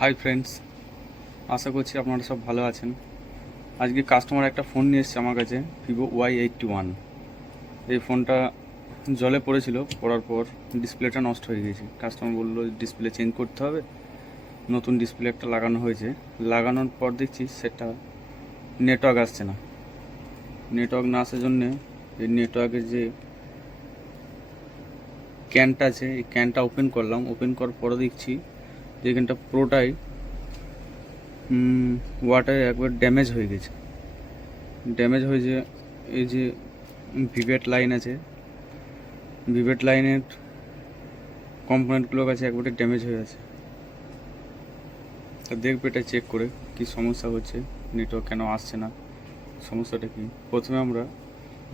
Hi friends, আশা করছি আপনারা সব ভালো আছেন। আজকে কাস্টমার একটা ফোন নিয়ে এসেছে আমার কাছে, ভিভো Y81। এই ফোনটা জলে পড়েছিল, পড়ার পর ডিসপ্লেটা নষ্ট হয়ে গেছে। কাস্টমার বললো ডিসপ্লে চেঞ্জ করতে হবে, নতুন ডিসপ্লে একটা লাগানো হয়েছে। লাগানোর পর দেখছি সেটা নেটওয়ার্ক আসছে না। নেটওয়ার্ক না আসার জন্যে এই নেটওয়ার্কের যে ক্যানটা আছে, এই ক্যানটা ওপেন করলাম। ওপেন করার পরে দেখছি যে এখানটা পুরোটাই ওয়াটারে একবার ড্যামেজ হয়ে গেছে। ড্যামেজ হয়েছে, এই যে ভিভেট লাইন আছে, ভিভেট লাইনের কম্পোনেন্টগুলো কাছে একবারে ড্যামেজ হয়ে আছে। তা দেখবে এটা চেক করে কি সমস্যা হচ্ছে, নেটওয়ার্ক কেন আসছে না, সমস্যাটা কি। প্রথমে আমরা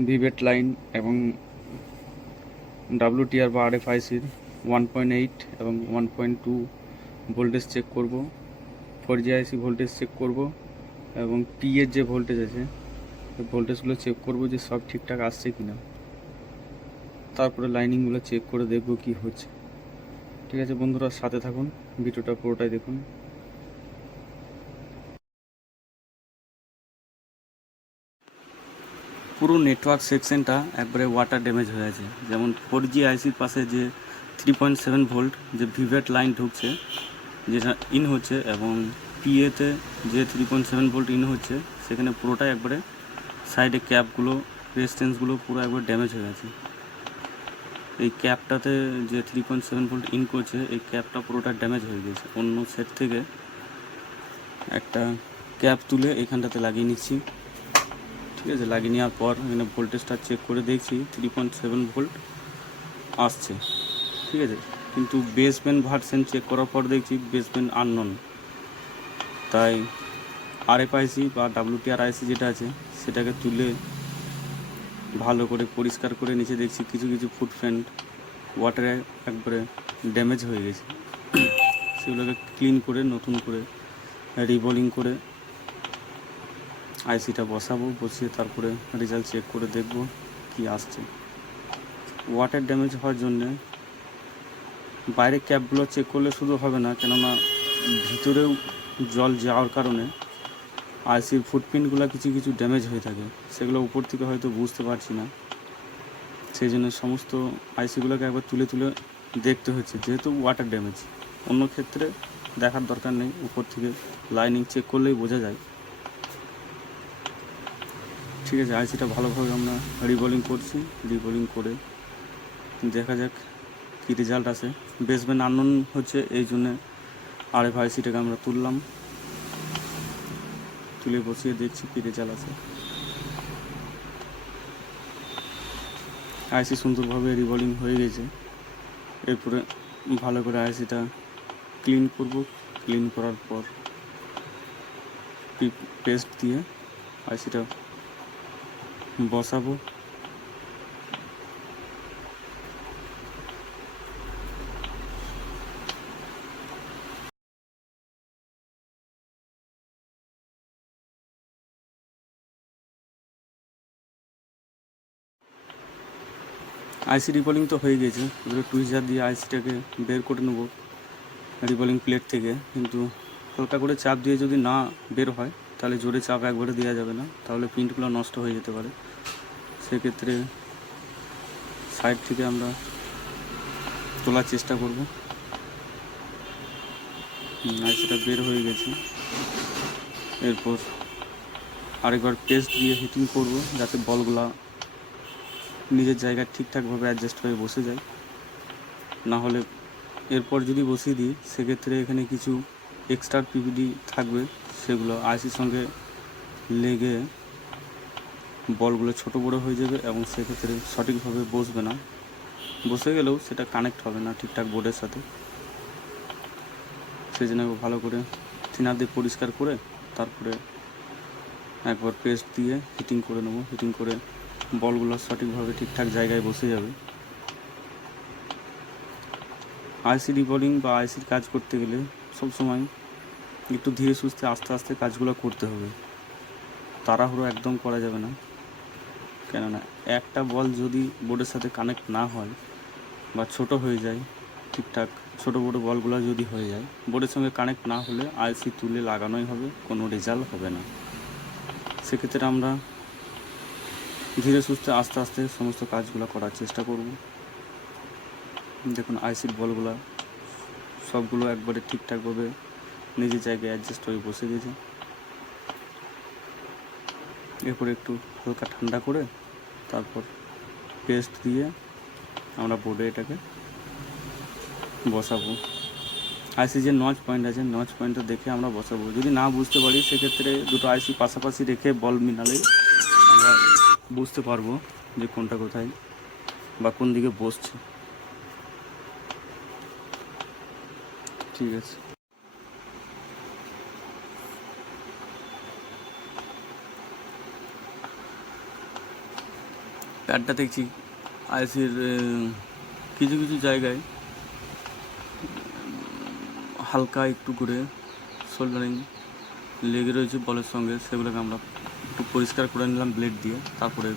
ভিভেট লাইন এবং WTR বা RFICর 1.8 এবং 1.2 ভোল্টেজ চেক করব, 4G IC ভোল্টেজ চেক করব, এবং P এর যে ভোল্টেজ আছে সেই ভোল্টেজগুলো চেক করব যে সব ঠিকঠাক আসছে কিনা। তারপরে লাইনিংগুলো চেক করে দেখব কি হচ্ছে। ঠিক আছে বন্ধুরা, সাথে থাকুন, ভিডিওটা পুরোটাই দেখুন। পুরো নেটওয়ার্ক সেকশনটা একবারে ওয়াটার ড্যামেজ হয়ে আছে। যেমন 4G আইসির পাশে যে 3.7 ভোল্ট যে ভিভেট লাইন ঢুকছে, যেটা ইন হচ্ছে, এবং পিএতে যে 3.7 ভোল্ট ইন হচ্ছে, সেখানে পুরোটাই একবারে সাইডে ক্যাপগুলো, রেজিস্ট্যান্সগুলো পুরো একবার ড্যামেজ হয়ে আছে। এই ক্যাপটাতে যে 3.7 ভোল্ট ইন করছে, এই ক্যাপটা পুরোটা ড্যামেজ হয়ে গেছে। অন্য সেট থেকে একটা ক্যাপ তুলে এখানটাতে লাগিয়ে নিচ্ছি। ঠিক আছে, লাগিয়ে নেওয়ার পর এখানে ভোল্টেজটা চেক করে দেখছি 3.7 ভোল্ট আসছে। ঠিক আছে, কিন্তু বেসব্যান্ড ভার্সন চেক করার পর দেখছি বেসব্যান্ড আননোন। তাই RFIC বা WTR IC যেটা আছে সেটাকে তুলে ভালো করে পরিষ্কার করে নিচে দেখছি কিছু কিছু ফুটপ্রিন্ট ওয়াটারে একবারে ড্যামেজ হয়ে গেছে। সেগুলোকে ক্লিন করে নতুন করে রিবোলিং করে আইসিটা বসাবো, বসিয়ে তারপরে রেজাল্ট চেক করে দেখব কি আসছে। ওয়াটার ড্যামেজ হওয়ার জন্যে বাইরে ক্যাপগুলো চেক করলে শুধু হবে না, কেননা ভিতরেও জল যাওয়ার কারণে আইসির ফুটপ্রিন্টগুলো কিছু কিছু ড্যামেজ হয়ে থাকে। সেগুলো উপর থেকে হয়তো বুঝতে পারছি না, সেই জন্য সমস্ত আইসিগুলোকে একবার তুলে তুলে দেখতে হচ্ছে, যেহেতু ওয়াটার ড্যামেজ। অন্য ক্ষেত্রে দেখার দরকার নেই, উপর থেকে লাইনিং চেক করলেই বোঝা যায়। ঠিক আছে, আইসিটা ভালোভাবে আমরা রিবোলিং করছি। রিবোলিং করে দেখা যাক কী রেজাল্ট আসে। বেসব্যান্ড আননোন হচ্ছে, এই জন্যে RFICটাকে আমরা তুললাম, তুলে বসিয়ে দেখছি কী রেজাল্ট আসে। আইসি সুন্দরভাবে রিবোলিং হয়ে গেছে। এরপরে ভালো করে আইসিটা ক্লিন করব। ক্লিন করার পর পেস্ট দিয়ে আইসিটা বসাবো। আইসি রিবোলিং তো হয়ে গেছে, এবারে টুইজার দিয়ে আইসিটাকে বের করে নেব রিবোলিং প্লেট থেকে। কিন্তু হালকা করে চাপ দিয়ে যদি না বের হয়, তাহলে জোরে চাপ একবারে দেওয়া যাবে না, তাহলে প্রিন্টগুলো নষ্ট হয়ে যেতে পারে। সেক্ষেত্রে সাইড থেকে আমরা তোলার চেষ্টা করব। আইসিটা বের হয়ে গেছে। এরপর আরেকবার পেস্ট দিয়ে হিটিং করব, যাতে বলগুলা নিজের জায়গায় ঠিকঠাকভাবে অ্যাডজাস্ট হয়ে বসে যায়। না হলে এরপর যদি বসিয়ে দিই, সেক্ষেত্রে এখানে কিছু এক্সট্রা পিভিডি থাকবে, সেগুলো আইসির সঙ্গে লেগে বলগুলো ছোটো বড়ো হয়ে যাবে, এবং সেক্ষেত্রে সঠিকভাবে বসবে না। বসে গেলেও সেটা কানেক্ট হবে না ঠিকঠাক বোর্ডের সাথে। সেই জন্য ভালো করে থিনার দিয়ে পরিষ্কার করে তারপরে একবার পেস্ট দিয়ে হিটিং করে নেব। হিটিং করে বলগুলো সঠিকভাবে ঠিকঠাক জায়গায় বসে যাবে। আইসি রিবোলিং বা আইসির কাজ করতে গেলে সবসময় একটু ধীরে সুস্থে আস্তে আস্তে কাজগুলো করতে হবে, তাড়াহুড়ো একদম করা যাবে না। কেননা একটা বল যদি বোর্ডের সাথে কানেক্ট না হয় বা ছোট হয়ে যায়, ঠিকঠাক ছোটো বড়ো বলগুলো যদি হয়ে যায়, বোর্ডের সঙ্গে কানেক্ট না হলে আইসি তুলে লাগানোই হবে, কোনো রেজাল্ট হবে না। সেক্ষেত্রে আমরা ধীরে সুস্থে আস্তে আস্তে সমস্ত কাজগুলো করার চেষ্টা করব। দেখুন আইসির বলগুলো সবগুলো একবারে ঠিকঠাকভাবে নিজের জায়গায় অ্যাডজাস্ট হয়ে বসে গেছে। এরপরে একটু হালকা ঠান্ডা করে তারপর পেস্ট দিয়ে আমরা বোর্ডে এটাকে বসাবো। আইসি যে নচ পয়েন্ট আছে, নচ পয়েন্টটা দেখে আমরা বসাবো। যদি না বুঝতে পারি সেক্ষেত্রে দুটো আইসি পাশাপাশি রেখে বল মিলালে আমরা বুঝতে পারবো যে কোনটা কোথায় বা কোন দিকে বসছে। ঠিক আছে, প্যাডটা দেখছি আইসির কিছু কিছু জায়গায় হালকা একটু করে সোল্ডারিং লেগে রয়েছে বলের সঙ্গে, সেগুলোকে আমরা একটু পরিষ্কার করে নিলাম ব্লেড দিয়ে। তারপরে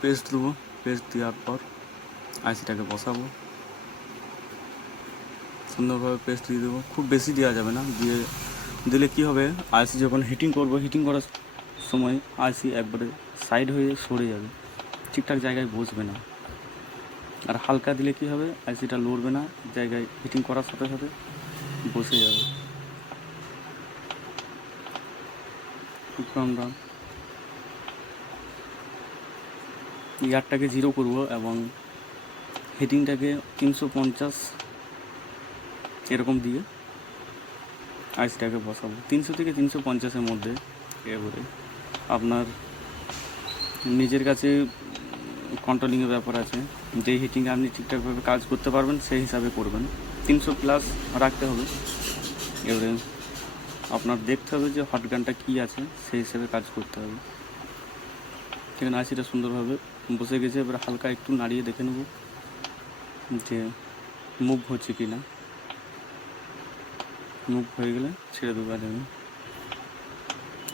পেস্ট দেবো, পেস্ট দেওয়ার পর আইসিটাকে বসাবো। সুন্দরভাবে পেস্ট দিয়ে দেবো, খুব বেশি দেওয়া যাবে না, দিলে কী হবে, আইসি যখন হিটিং করবো, হিটিং করার সময় আইসি একবারে সাইড হয়ে সরে যাবে, ঠিকঠাক জায়গায় বসবে না। আর হালকা দিলে কী হবে, আইসিটা লড়বে না, জায়গায় হিটিং করার সাথে সাথে বসে যাবে। আমরা ইয়ারটাকে 0 করব এবং হিটিংটাকে 350 এরকম দিয়ে আইসিটাকে বসাবো। 300 থেকে 350-এর মধ্যে। এবারে আপনার নিজের কাছে কন্ট্রোলিংয়ের ব্যাপার আছে, যে হিটিংয়ে আপনি ঠিকঠাকভাবে কাজ করতে পারবেন সেই হিসাবে করবেন। 300+ রাখতে হবে। এবারে আপনার দেখতে হবে যে হট গানটা কী আছে, সেই হিসাবে কাজ করতে হবে। এখানে আইসিটা সুন্দরভাবে বসে গেছে। এবার হালকা একটু নাড়িয়ে দেখে নেব যে মুভ হচ্ছে কি না। মুভ হয়ে গেলে ছেড়ে দেবো। আমি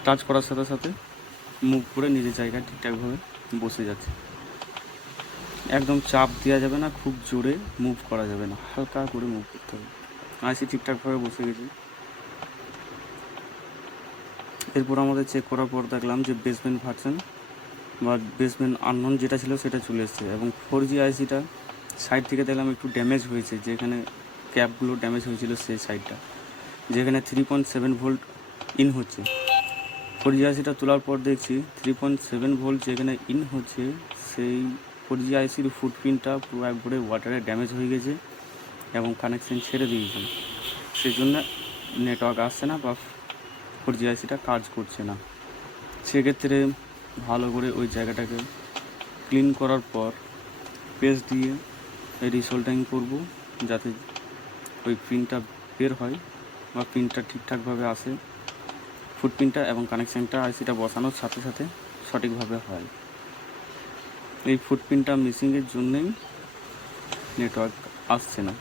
টাচ করার সাথে সাথে মুভ করে নিজের জায়গায় ঠিকঠাকভাবে বসে যাচ্ছে। একদম চাপ দেওয়া যাবে না, খুব জোরে মুভ করা যাবে না, হালকা করে মুভ করতে হবে। আইসি ঠিকঠাকভাবে বসে গেছে। এরপর আমাদের চেক করার পর দেখলাম যে বেসমেন্ট ভার্সন বা বেসমেন্ট আননোন যেটা ছিল সেটা চলে এসেছে, এবং 4G আইসিটা সাইড থেকে দেখলাম একটু ড্যামেজ হয়েছে, যেখানে ক্যাপগুলো ড্যামেজ হয়েছিল সেই সাইডটা, যেখানে 3.7 ভোল্ট ইন হচ্ছে। 4G আইসিটা তোলার পর দেখছি 3.7 ভোল্ট যেখানে ইন হচ্ছে, সেই 4G আইসির ফুটপ্রিন্টটা পুরো একবারে ওয়াটারে ড্যামেজ হয়ে গেছে এবং কানেকশান ছেড়ে দিয়েছে। সেই জন্য নেটওয়ার্ক আসছে না বা 4G আইসিটা কাজ করছে না। সেক্ষেত্রে ভালো করে ওই জায়গাটাকে ক্লিন করার পর পেস্ট দিয়ে রিসোল্ডিং করব, যাতে ওই প্রিন্টটা বের হয় বা প্রিন্টটা ঠিকঠাকভাবে আসে, ফুটপ্রিন্টটা এবং কানেকশানটা আইসিটা বসানোর সাথে সাথে সঠিকভাবে হয়। এই ফুটপ্রিন্টটা মিসিংয়ের জন্যই নেটওয়ার্ক আসছে না।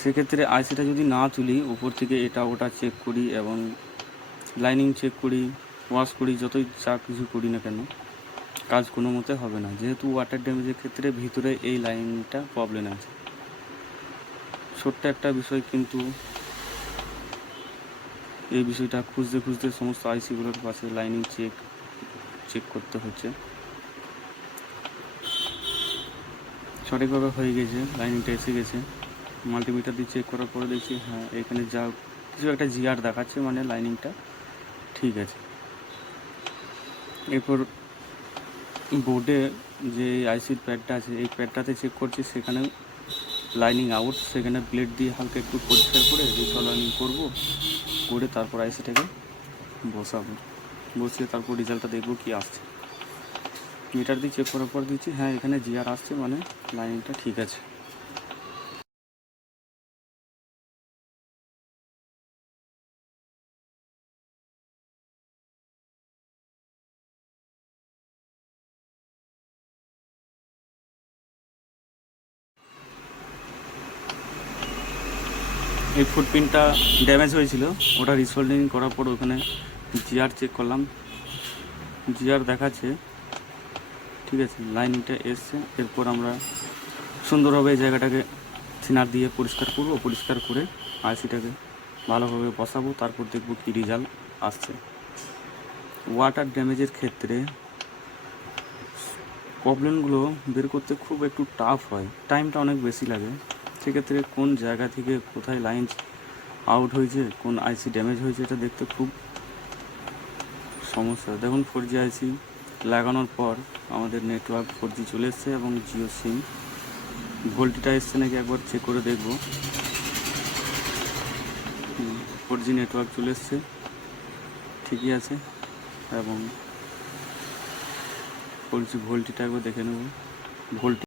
সেক্ষেত্রে আইসিটা যদি না তুলি, উপর থেকে এটা ওটা চেক করি এবং লাইনিং চেক করি, ওয়াশ করি, যতই যা কিছু করি না কেন, কাজ কোনো মতে হবে না, যেহেতু ওয়াটার ড্যামেজের ক্ষেত্রে ভিতরে এই লাইনটা প্রবলেম আছে। ছোট্ট একটা বিষয়, কিন্তু এই বিষয়টা খুঁজতে খুঁজতে সমস্ত আইসিগুলোর পাশে লাইনিং চেক করতে হচ্ছে। সঠিকভাবে হয়ে গেছে, লাইনিংটা এসে গেছে। মাল্টিমিটার দিয়ে চেক করার পরে দেখছি হ্যাঁ, এখানে যা কিছু একটা জিআর দেখাচ্ছে, মানে লাইনিংটা ঠিক আছে। এরপর বোর্ডে যে আইসির প্যাডটা আছে, এই প্যাডটাতে চেক করছি, সেখানে লাইনিং আউট, সেখানে ব্লেড দিয়ে হালকা একটু পরিষ্কার করে রিসোল্ডিং করবো, করে তারপর আইসিটাকে বসাবো। বসিয়ে তারপর রেজাল্টটা দেখবো কি আসছে। মিটার দিয়ে চেক করার পর দিচ্ছি হ্যাঁ, এখানে জিআর আসছে, মানে লাইনিংটা ঠিক আছে। এই ফুটপ্রিন্টটা ড্যামেজ হয়েছিল, ওটা রিসোল্ডিং করার পর ওখানে জিআর চেক করলাম, জিআর দেখাচ্ছে ঠিক আছে, লাইনিংটা এসছে। এরপর আমরা সুন্দরভাবে এই জায়গাটাকে থিনার দিয়ে পরিষ্কার করবো, পরিষ্কার করে আইসিটাকে ভালোভাবে বসাবো, তারপর দেখবো কী রেজাল্ট আসছে। ওয়াটার ড্যামেজের ক্ষেত্রে প্রবলেমগুলো বের করতে খুব একটু টাফ হয়, টাইমটা অনেক বেশি লাগে। সেক্ষেত্রে কোন জায়গা থেকে কোথায় লাইন আউট হয়েছে, কোন আইসি ড্যামেজ হয়েছে, এটা দেখতে খুব সমস্যা। দেখুন 4G আইসি লাগানোর পর আমাদের নেটওয়ার্ক 4G চলে এসছে এবং জিও সিম ভোল্টেজটা এসছে নাকি একবার চেক করে দেখব। 4G নেটওয়ার্ক চলে এসছে, ঠিকই আছে। এবং 4G ভোল্টেজটা একবার দেখে নেব। ভোল্টেজ